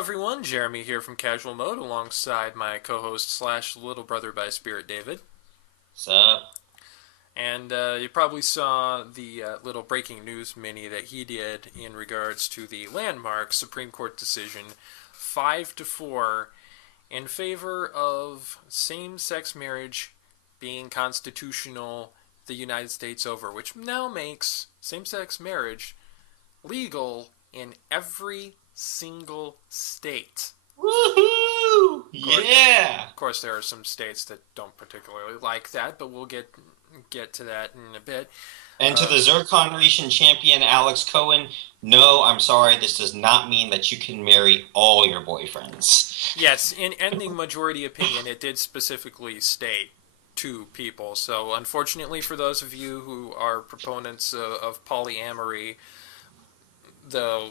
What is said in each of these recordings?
everyone, Jeremy here from Casual Mode alongside my co-host slash little brother by spirit, David. So, And you probably saw the little breaking news mini that he did in regards to the landmark Supreme Court decision 5 to 4 in favor of same-sex marriage being constitutional the United States over, which now makes same-sex marriage legal in every single state. woohoo! Of course, Yeah! of course, there are some states that don't particularly like that, but we'll get to that in a bit. And to Uh, the Zircon Region champion, Alex Cohen, no, I'm sorry, this does not mean that you can marry all your boyfriends. yes, in ending majority opinion, it did specifically state two people. So, unfortunately, for those of you who are proponents of polyamory, though,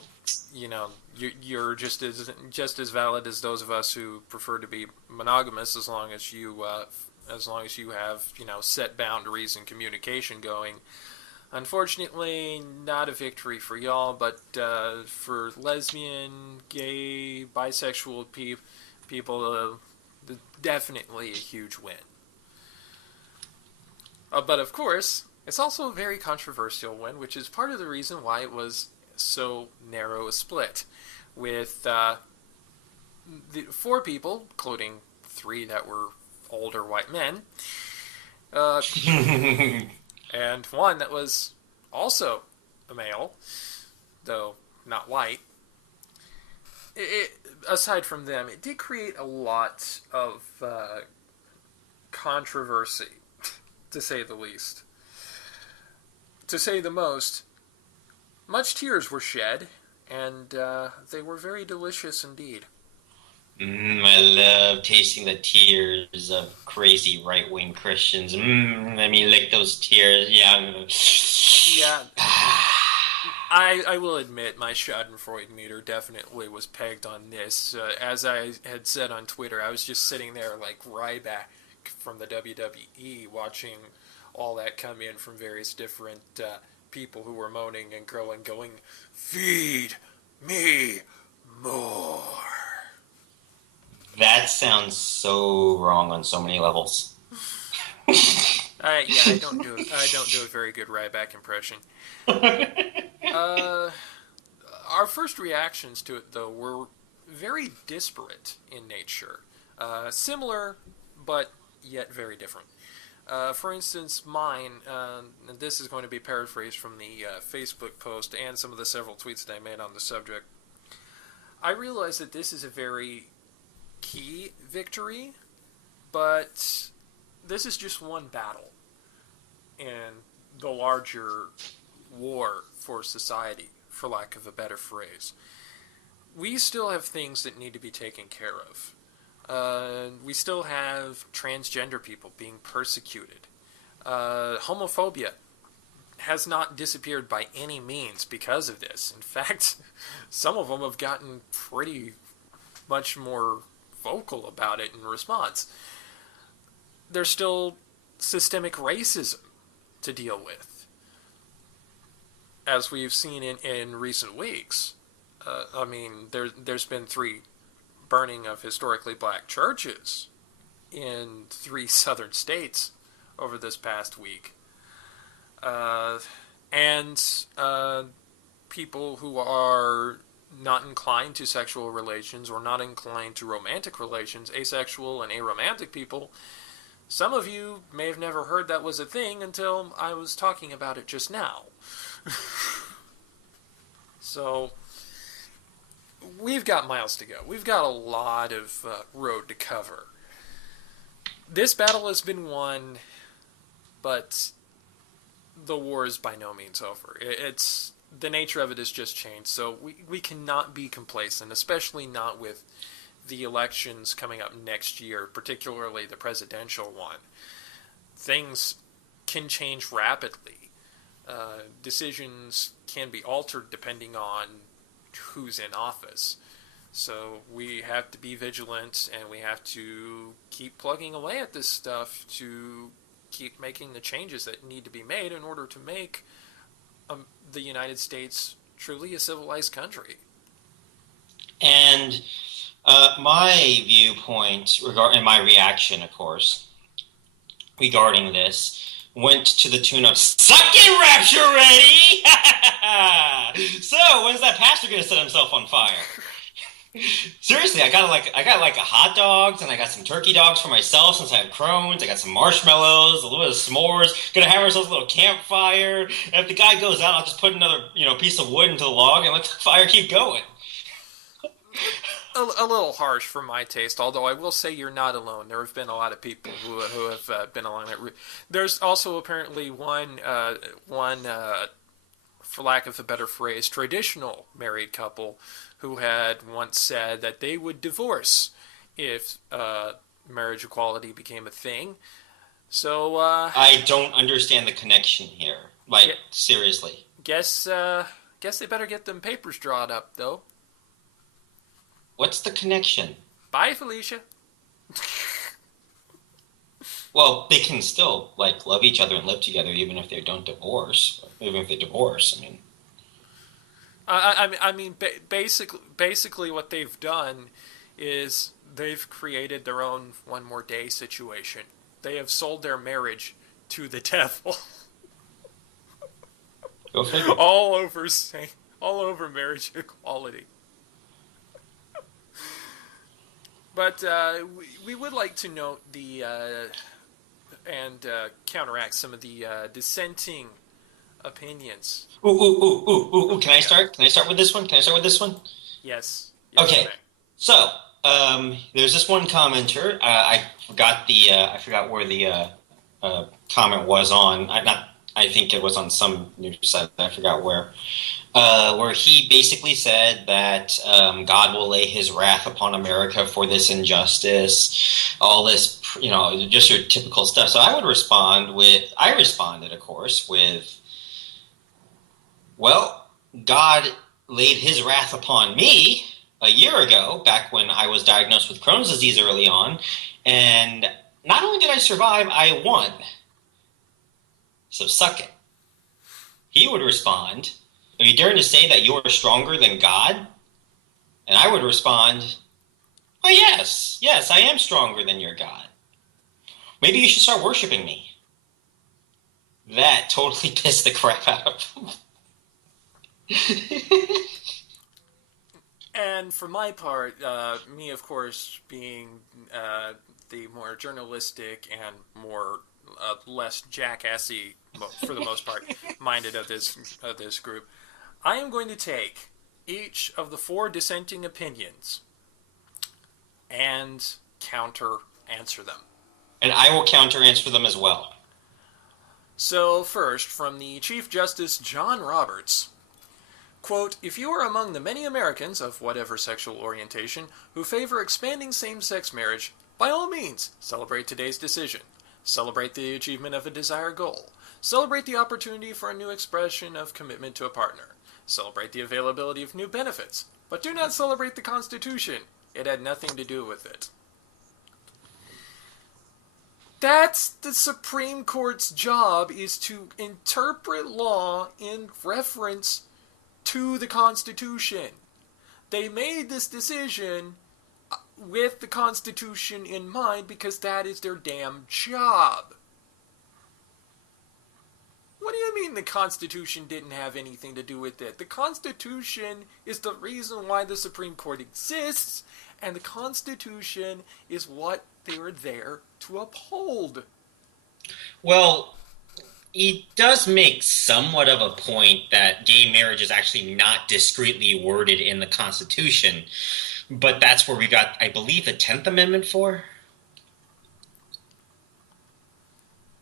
you're just as valid as those of us who prefer to be monogamous, as long as you have set boundaries and communication going. Unfortunately, not a victory for y'all, but for lesbian, gay, bisexual people, definitely a huge win. But of course, it's also a very controversial win, which is part of the reason why it was so narrow a split, with the four people, including three that were older white men, uh, and one that was also a male, though not white. Aside from them, it did create a lot of controversy, to say the least. To say the most, much tears were shed, and they were very delicious indeed. I love tasting the tears of crazy right-wing Christians. Let me lick those tears. Yeah. Yeah, I will admit my Schadenfreude meter definitely was pegged on this. As I had said on Twitter, I was just sitting there like Ryback from the WWE watching all that come in from various different people who were moaning and crowing, going, "Feed me more." That sounds so wrong on so many levels. Yeah, I don't do a very good Ryback impression. Uh, our first reactions to it, though, were very disparate in nature. Similar, but yet very different. For instance, mine, and this is going to be paraphrased from the Facebook post and some of the several tweets that I made on the subject. I realize that this is a very key victory, but this is just one battle in the larger war for society, for lack of a better phrase. We still have things that need to be taken care of. We still have transgender people being persecuted. Homophobia has not disappeared by any means because of this. In fact, some of them have gotten pretty much more vocal about it in response. There's still systemic racism to deal with, as we've seen in recent weeks. There's been three burning of historically black churches in three southern states over this past week. And people who are not inclined to sexual relations or not inclined to romantic relations, asexual and aromantic people, some of you may have never heard that was a thing until I was talking about it just now. So, we've got miles to go. We've got a lot of road to cover. This battle has been won, but the war is by no means over. It's the nature of it has just changed, so we cannot be complacent, especially not with the elections coming up next year, particularly the presidential one. Things can change rapidly. Decisions can be altered depending on who's in office. So we have to be vigilant, and we have to keep plugging away at this stuff to keep making the changes that need to be made in order to make the United States truly a civilized country. And And my viewpoint and my reaction, of course, regarding this went to the tune of "Suck it, Rapture ready!" So when's that pastor gonna set himself on fire? Seriously, I got like a hot dogs, and I got some turkey dogs for myself since I have Crohn's. I got some marshmallows, a little bit of s'mores. Gonna have ourselves a little campfire. And if the guy goes out, I'll just put another piece of wood into the log and let the fire keep going. A little harsh for my taste, although I will say you're not alone. There have been a lot of people who have been along that route. There's also apparently one, for lack of a better phrase, traditional married couple who had once said that they would divorce if marriage equality became a thing. So I don't understand the connection here. Like, seriously. Guess they better get them papers drawn up, though. What's the connection? Bye, Felicia. Well, they can still love each other and live together, even if they don't divorce. Even if they divorce, I mean. I mean, basically, what they've done is they've created their own one more day situation. They have sold their marriage to the devil. Go figure. all over marriage equality. But we would like to note and counteract some of the dissenting opinions. Ooh. Can I start? Can I start with this one? Yes. Okay. So, there's this one commenter. I forgot where the comment was on. I think it was on some news site. I forgot where he basically said that God will lay his wrath upon America for this injustice, all this, just your typical stuff. So I responded, of course, with, well, God laid his wrath upon me a year ago, back when I was diagnosed with Crohn's disease early on, and not only did I survive, I won. So suck it. He would respond, are you daring to say that you are stronger than God? And I would respond, oh yes, I am stronger than your God. Maybe you should start worshiping me. That totally pissed the crap out of him. And for my part, me, of course, being the more journalistic and more less jackassy, for the most part, minded of this group, I am going to take each of the 4 dissenting opinions and counter-answer them. And I will counter-answer them as well. So first, from the Chief Justice John Roberts, quote, if you are among the many Americans of whatever sexual orientation who favor expanding same-sex marriage, by all means, celebrate today's decision. Celebrate the achievement of a desired goal. Celebrate the opportunity for a new expression of commitment to a partner. Celebrate the availability of new benefits. But do not celebrate the Constitution. It had nothing to do with it. That's the Supreme Court's job, is to interpret law in reference to the Constitution. They made this decision with the Constitution in mind because that is their damn job. What do you mean the Constitution didn't have anything to do with it? The Constitution is the reason why the Supreme Court exists, and the Constitution is what they were there to uphold. Well, it does make somewhat of a point that gay marriage is actually not discreetly worded in the Constitution, but that's where we got, I believe, the 10th Amendment for?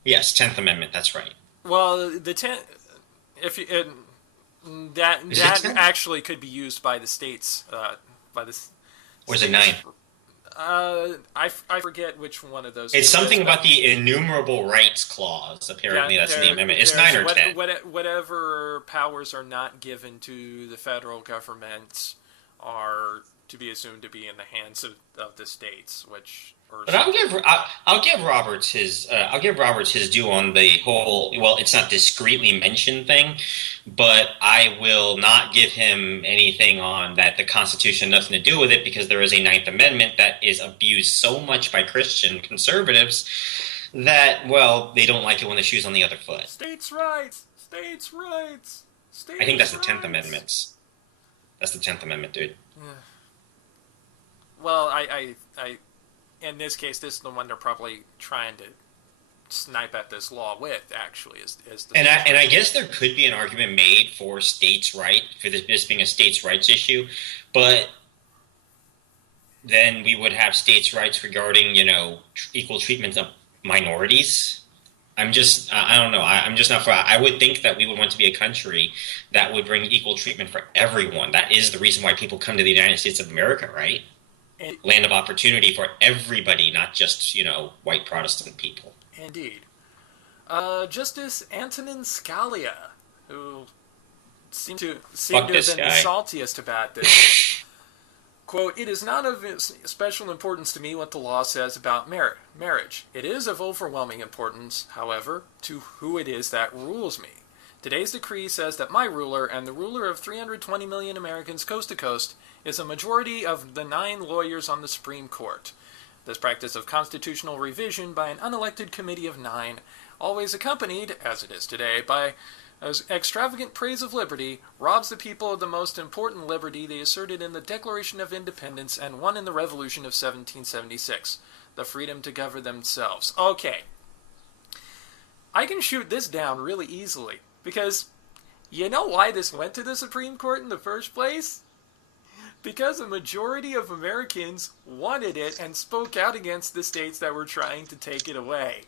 Yes, 10th Amendment, that's right. Well, the 10th, that actually could be used by the states, by the... Or is it 9? I forget which one of those. It's something about the innumerable rights clause. Apparently, that's in the amendment. It's 9 or 10. Whatever powers are not given to the federal government are to be assumed to be in the hands of the states, which or But I'll give Roberts his due on the whole. Well, it's not discreetly mentioned thing, but I will not give him anything on that the Constitution has nothing to do with it because there is a Ninth Amendment that is abused so much by Christian conservatives that they don't like it when the shoe's on the other foot. States' rights, states' rights, states' I think that's the rights. 10th Amendment. That's the 10th Amendment, dude. Yeah. Well, I in this case, this is the one they're probably trying to snipe at this law with. Actually, is the and I guess there could be an argument made for states' right for this being a states' rights issue, but then we would have states' rights regarding equal treatment of minorities. I don't know. I'm just not for. I would think that we would want to be a country that would bring equal treatment for everyone. That is the reason why people come to the United States of America, right? Land of opportunity for everybody, not just white Protestant people. Indeed. Justice Antonin Scalia, who seemed to have been the saltiest about this. Quote, "It is not of special importance to me what the law says about marriage. It is of overwhelming importance, however, to who it is that rules me. Today's decree says that my ruler and the ruler of 320 million Americans coast to coast is a majority of the 9 lawyers on the Supreme Court. This practice of constitutional revision by an unelected committee of 9, always accompanied, as it is today, by extravagant praise of liberty, robs the people of the most important liberty they asserted in the Declaration of Independence and won in the Revolution of 1776, the freedom to govern themselves." Okay. I can shoot this down really easily, because you know why this went to the Supreme Court in the first place? Because a majority of Americans wanted it and spoke out against the states that were trying to take it away.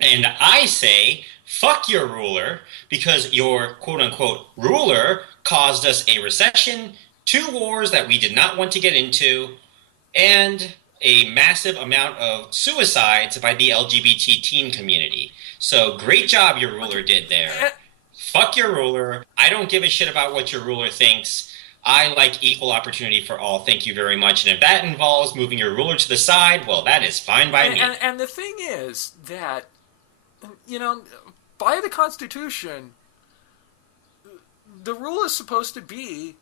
And I say, fuck your ruler, because your quote-unquote ruler caused us a recession, 2 wars that we did not want to get into, and a massive amount of suicides by the LGBT teen community. So great job your ruler did there. Fuck your ruler. I don't give a shit about what your ruler thinks. I like equal opportunity for all. Thank you very much. And if that involves moving your ruler to the side, well, that is fine by me. And the thing is that, by the Constitution, the rule is supposed to be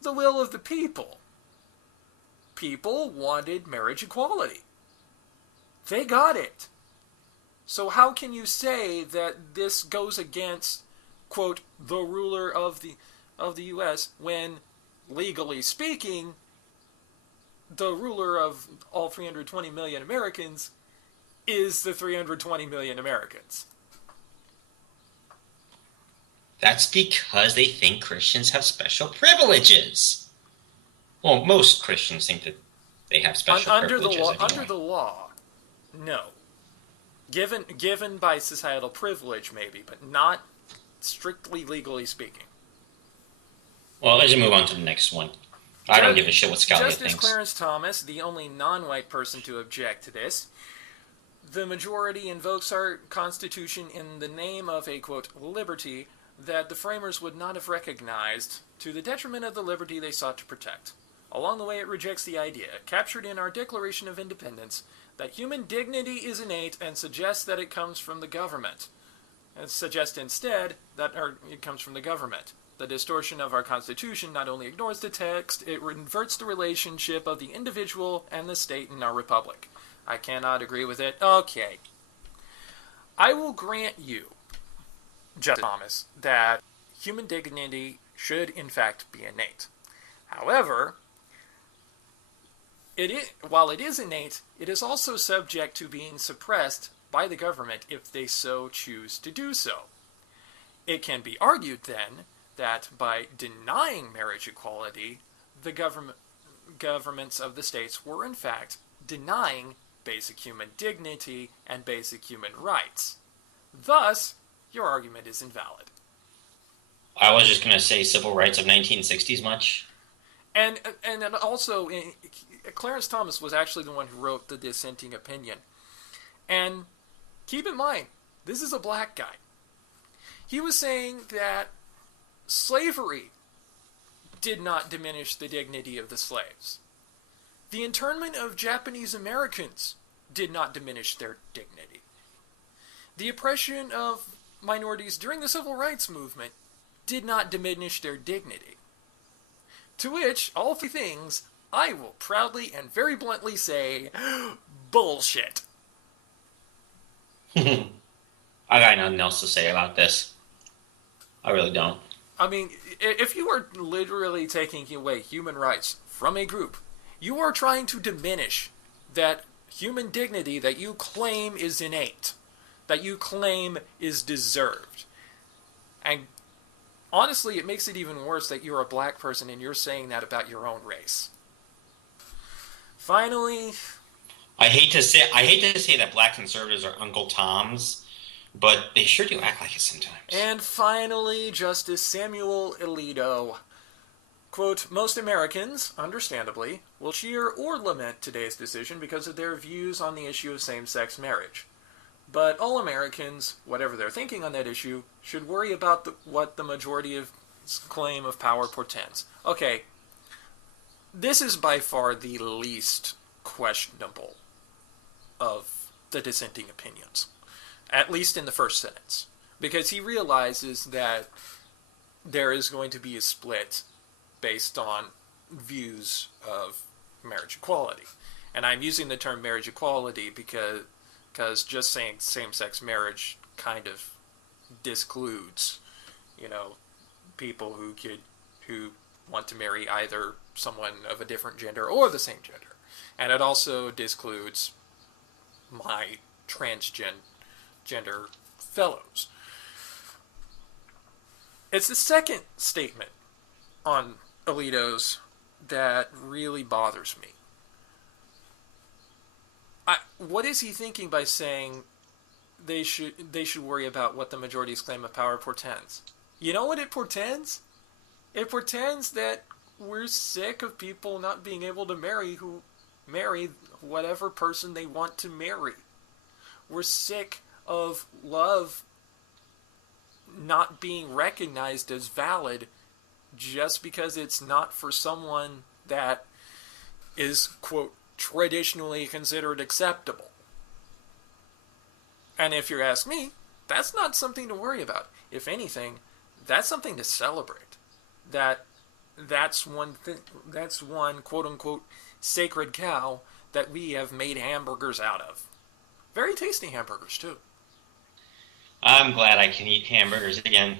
the will of the people. People wanted marriage equality. They got it. So how can you say that this goes against, quote, the ruler of the U.S. when, legally speaking, the ruler of all 320 million Americans is the 320 million Americans? That's because they think Christians have special privileges. Well, most Christians think that they have special privileges. Under the law, no. Given by societal privilege, maybe, but not strictly legally speaking. Well, let's move on to the next one. I don't give a shit what Scalia thinks. Justice Clarence Thomas, the only non-white person to object to this. The majority invokes our Constitution in the name of a, quote, liberty that the framers would not have recognized to the detriment of the liberty they sought to protect. Along the way, it rejects the idea, captured in our Declaration of Independence, that human dignity is innate and suggests that it comes from the government. And suggests instead that it comes from the government. The distortion of our Constitution not only ignores the text, it inverts the relationship of the individual and the state in our republic. I cannot agree with it. Okay. I will grant you, Justice Thomas, that human dignity should in fact be innate. However, while it is innate, it is also subject to being suppressed by the government if they so choose to do so. It can be argued then that by denying marriage equality, the governments of the states were in fact denying basic human dignity and basic human rights. Thus, your argument is invalid. I was just going to say civil rights of 1960s much. And also, Clarence Thomas was actually the one who wrote the dissenting opinion. And keep in mind, this is a black guy. He was saying that slavery did not diminish the dignity of the slaves. The internment of Japanese Americans did not diminish their dignity. The oppression of minorities during the Civil Rights Movement did not diminish their dignity. To which, all three things, I will proudly and very bluntly say, bullshit. I got nothing else to say about this. I really don't. I mean, if you are literally taking away human rights from a group, you are trying to diminish that human dignity that you claim is innate, that you claim is deserved. And honestly, it makes it even worse that you're a black person and you're saying that about your own race. Finally, I hate to say that black conservatives are Uncle Toms, but they sure do act like it sometimes. And finally, Justice Samuel Alito. Quote, most Americans, understandably, will cheer or lament today's decision because of their views on the issue of same-sex marriage. But all Americans, whatever they're thinking on that issue, should worry about what the majority of claim of power portends. Okay, this is by far the least questionable of the dissenting opinions, at least in the first sentence, because he realizes that there is going to be a split based on views of marriage equality. And I'm using the term marriage equality because just saying same-sex marriage kind of discludes, people who want to marry either someone of a different gender or the same gender. And it also discludes my transgender fellows. It's the second statement on Alito's that really bothers me. What is he thinking by saying they should worry about what the majority's claim of power portends? You know what it portends? It portends that we're sick of people not being able to marry whatever person they want to marry. We're sick of love not being recognized as valid just because it's not for someone that is, quote, traditionally considered acceptable. And if you ask me, that's not something to worry about. If anything, that's something to celebrate. That's one quote unquote sacred cow that we have made hamburgers out of. Very tasty hamburgers too. I'm glad I can eat hamburgers again.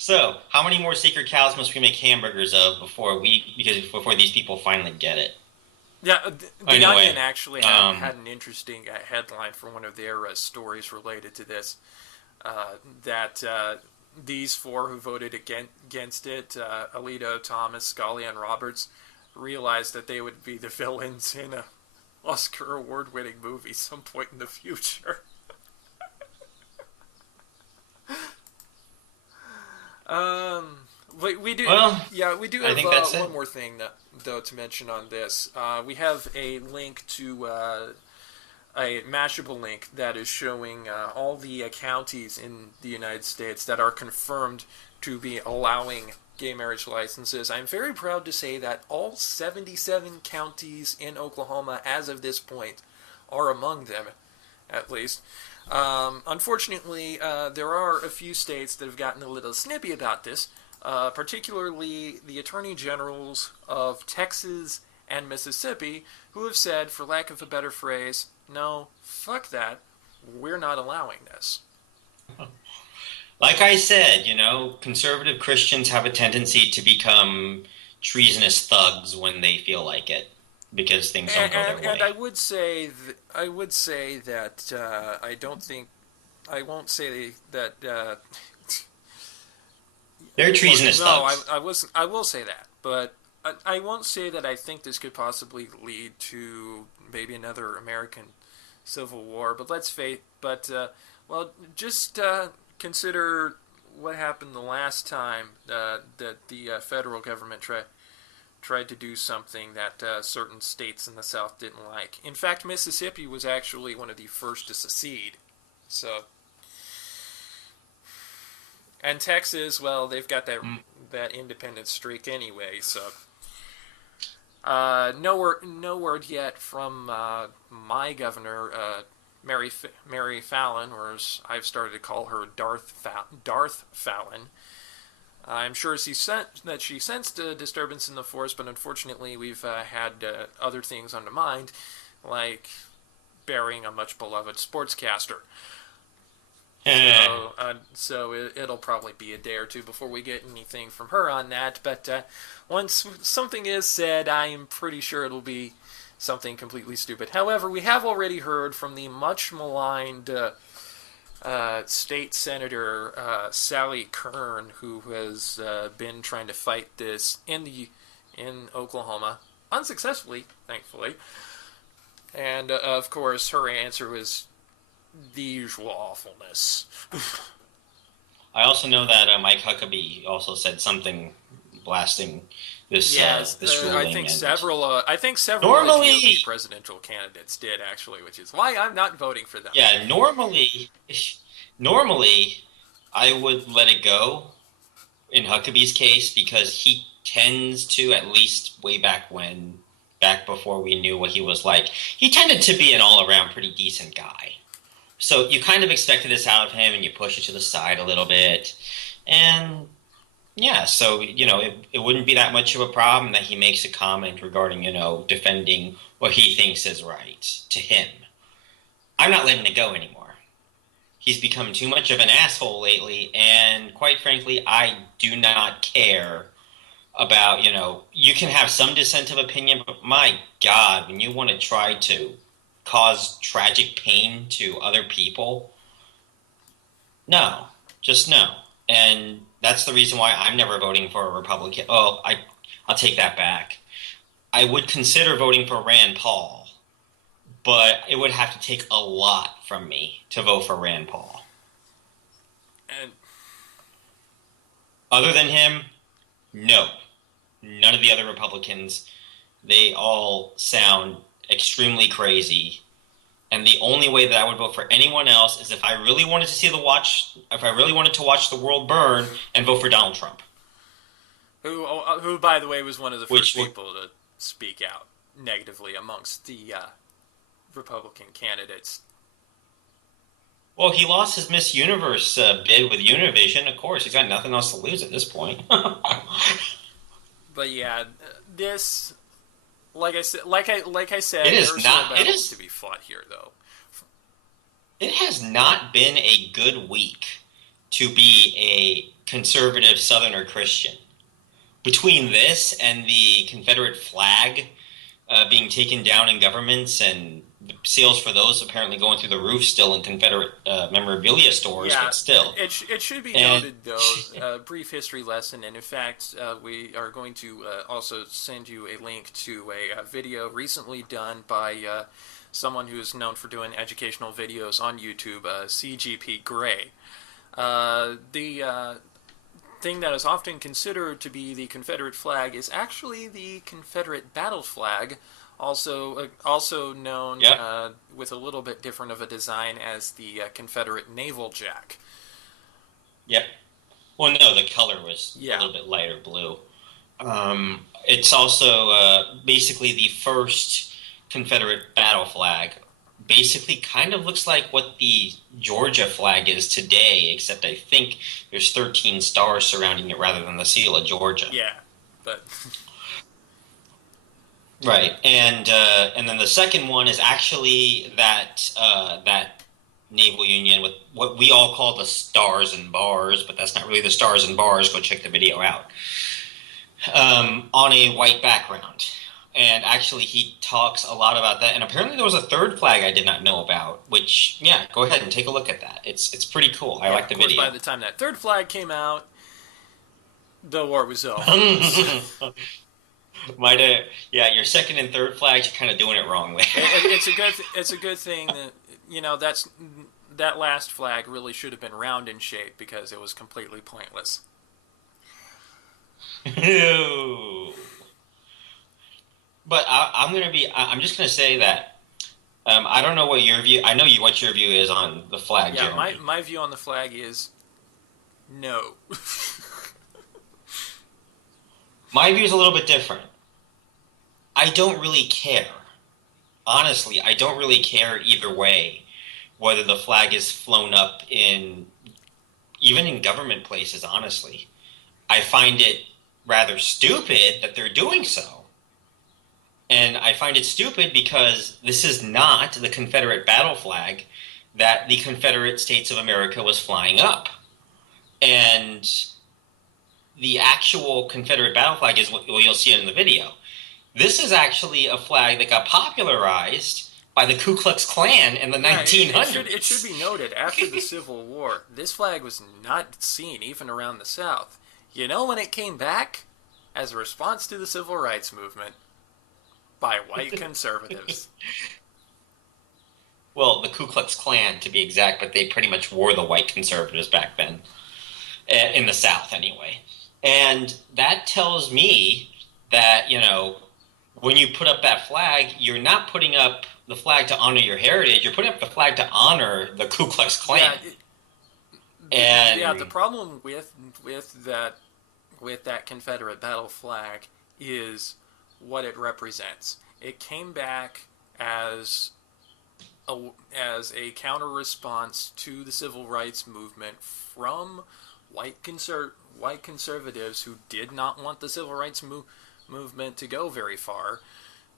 So, how many more sacred cows must we make hamburgers of before these people finally get it? Yeah, The Anyway, Onion actually had an interesting headline for one of their stories related to this. That these four who voted against it, Alito, Thomas, Scalia, and Roberts, realized that they would be the villains in a Oscar award-winning movie some point in the future. We do. Well, Yeah, we do I have think that's one it. more thing though to mention on this. We have a link to a Mashable link that is showing all the counties in the United States that are confirmed to be allowing gay marriage licenses. I'm very proud to say that all 77 counties in Oklahoma, as of this point, are among them, at least. Unfortunately, there are a few states that have gotten a little snippy about this, particularly the attorney generals of Texas and Mississippi, who have said, for lack of a better phrase, no, fuck that, we're not allowing this. Like I said, conservative Christians have a tendency to become treasonous thugs when they feel like it, because things don't go their way. And I would say that I don't think I won't say that. They're treasonous thugs. I will say that, but I won't say that I think this could possibly lead to maybe another American Civil War. But just consider what happened the last time that the federal government tried to do something that certain states in the South didn't like. In fact, Mississippi was actually one of the first to secede. So, And Texas, well, they've got that independent streak anyway. So no word yet from my governor, Mary Fallon, or as I've started to call her, Darth Fallon. I'm sure that she sensed a disturbance in the force, but unfortunately, we've had other things on the mind, like burying a much beloved sportscaster. So it'll probably be a day or two before we get anything from her on that. But once something is said, I am pretty sure it'll be something completely stupid. However, we have already heard from the much maligned state senator Sally Kern, who has been trying to fight this in Oklahoma unsuccessfully, thankfully. And of course, her answer was the usual awfulness. I also know that Mike Huckabee also said something blasting this ruling. I think several normally GOP presidential candidates did actually, which is why I'm not voting for them. Yeah, normally I would let it go in Huckabee's case because he tends to, at least way back before we knew what he was like, he tended to be an all-around pretty decent guy. So you kind of expected this out of him, and you push it to the side a little bit. And, yeah, so, it wouldn't be that much of a problem that he makes a comment regarding, defending what he thinks is right to him. I'm not letting it go anymore. He's become too much of an asshole lately, and quite frankly, I do not care about, you can have some dissent of opinion, but my God, when you want to try to cause tragic pain to other people, no, just no. And that's the reason why I'm never voting for a Republican. Oh, I'll take that back. I would consider voting for Rand Paul, but it would have to take a lot from me to vote for Rand Paul. And other than him, no. None of the other Republicans. They all sound extremely crazy. And the only way that I would vote for anyone else is if I really wanted to watch the world burn, and vote for Donald Trump. Who by the way, was one of the first people to speak out negatively amongst the Republican candidates. Well, he lost his Miss Universe bid with Univision. Of course, he's got nothing else to lose at this point. But yeah, this, like I said, there's not battles to be fought here, though. It has not been a good week to be a conservative Southerner Christian. Between this and the Confederate flag being taken down in governments, and the sales for those apparently going through the roof still in Confederate memorabilia stores, but still. It should be noted, though, a brief history lesson, and in fact, we are going to also send you a link to a video recently done by someone who is known for doing educational videos on YouTube, CGP Grey. The thing that is often considered to be the Confederate flag is actually the Confederate battle flag, also known with a little bit different of a design as the Confederate naval jack. Yep. Well, no, the color was a little bit lighter blue. It's also basically the first Confederate battle flag. Basically kind of looks like what the Georgia flag is today, except I think there's 13 stars surrounding it rather than the seal of Georgia. Yeah, but... Right, and then the second one is actually that naval union with what we all call the stars and bars, but that's not really the stars and bars. Go check the video out. On a white background. And actually, he talks a lot about that. And apparently there was a third flag I did not know about, which, go ahead and take a look at that. It's pretty cool. I like the video. By the time that third flag came out, the war was over. Your second and third flags, you're kind of doing it wrong with. It's a good thing that, that last flag really should have been round in shape because it was completely pointless. Ew. But I'm just going to say that I don't know what your view. I know what your view is on the flag. Yeah, Jeremy. my view on the flag is No. My view is a little bit different. I don't really care. Honestly, I don't really care either way whether the flag is flown up in, even in government places, honestly. I find it rather stupid that they're doing so. And I find it stupid because this is not the Confederate battle flag that the Confederate States of America was flying up. And the actual Confederate battle flag is what, well, you'll see it in the video. This is actually a flag that got popularized by the Ku Klux Klan in the 1900s. It should be noted, after the Civil War, this flag was not seen even around the South. You know when it came back? As a response to the Civil Rights Movement by white conservatives. Well, the Ku Klux Klan, to be exact, but they pretty much were the white conservatives back then. In the South, anyway. And that tells me that, you know, when you put up that flag, you're not putting up the flag to honor your heritage. You're putting up the flag to honor the Ku Klux Klan. The problem with that Confederate battle flag is what it represents. It came back as a counter response to the Civil Rights Movement from white conservatives who did not want the Civil Rights movement to go very far,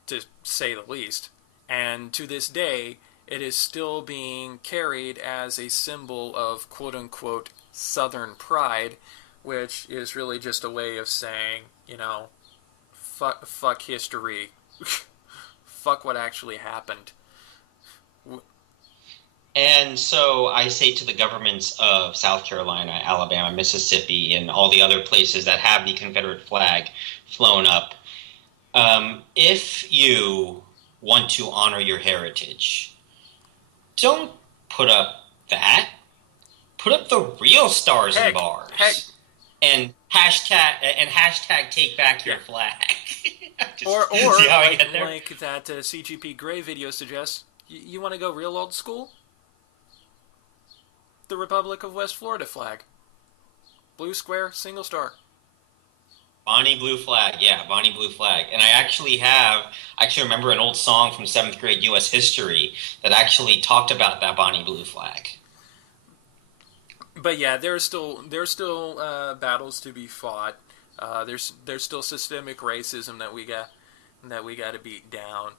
to say the least. And to this day, it is still being carried as a symbol of quote-unquote Southern pride, which is really just a way of saying, you know, fuck history. Fuck what actually happened. And so I say to the governments of South Carolina, Alabama, Mississippi, and all the other places that have the Confederate flag flown up, if you want to honor your heritage, don't put up that. Put up the real stars and bars. And hashtag take back your flag. or like that CGP Grey video suggests, you want to go real old school? The Republic of West Florida flag. Blue square, single star. Bonnie Blue Flag, yeah, Bonnie Blue Flag. And I actually remember an old song from 7th grade U.S. history that actually talked about that Bonnie Blue Flag. But yeah, there's still battles to be fought. There's still systemic racism that we got to beat down.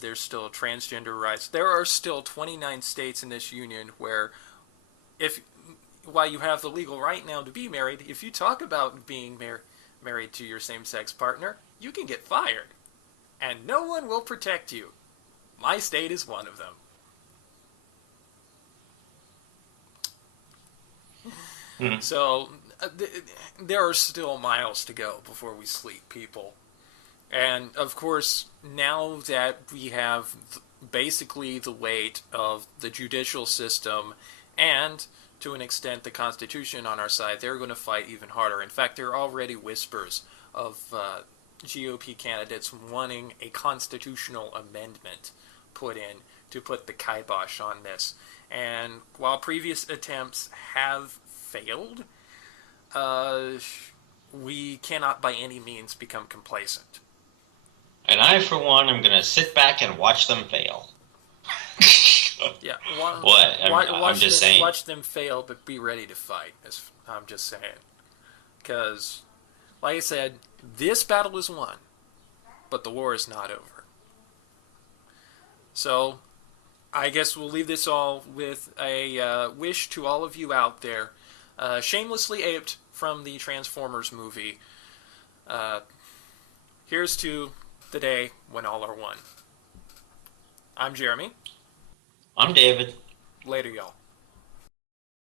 There's still transgender rights. There are still 29 states in this union where, while you have the legal right now to be married, if you talk about being married to your same-sex partner, you can get fired. And no one will protect you. My state is one of them. So, there are still miles to go before we sleep, people. And, of course, now that we have basically the weight of the judicial system and, to an extent, the Constitution on our side, they're going to fight even harder. In fact, there are already whispers of GOP candidates wanting a constitutional amendment put in to put the kibosh on this. And while previous attempts have failed, we cannot by any means become complacent. And I, for one, am going to sit back and watch them fail. Yeah. I'm just saying. Watch them fail, but be ready to fight. I'm just saying. Because, like I said, this battle is won, but the war is not over. So, I guess we'll leave this all with a wish to all of you out there, shamelessly aped from the Transformers movie. Here's to the day when all are one. I'm Jeremy. I'm David. Later, y'all.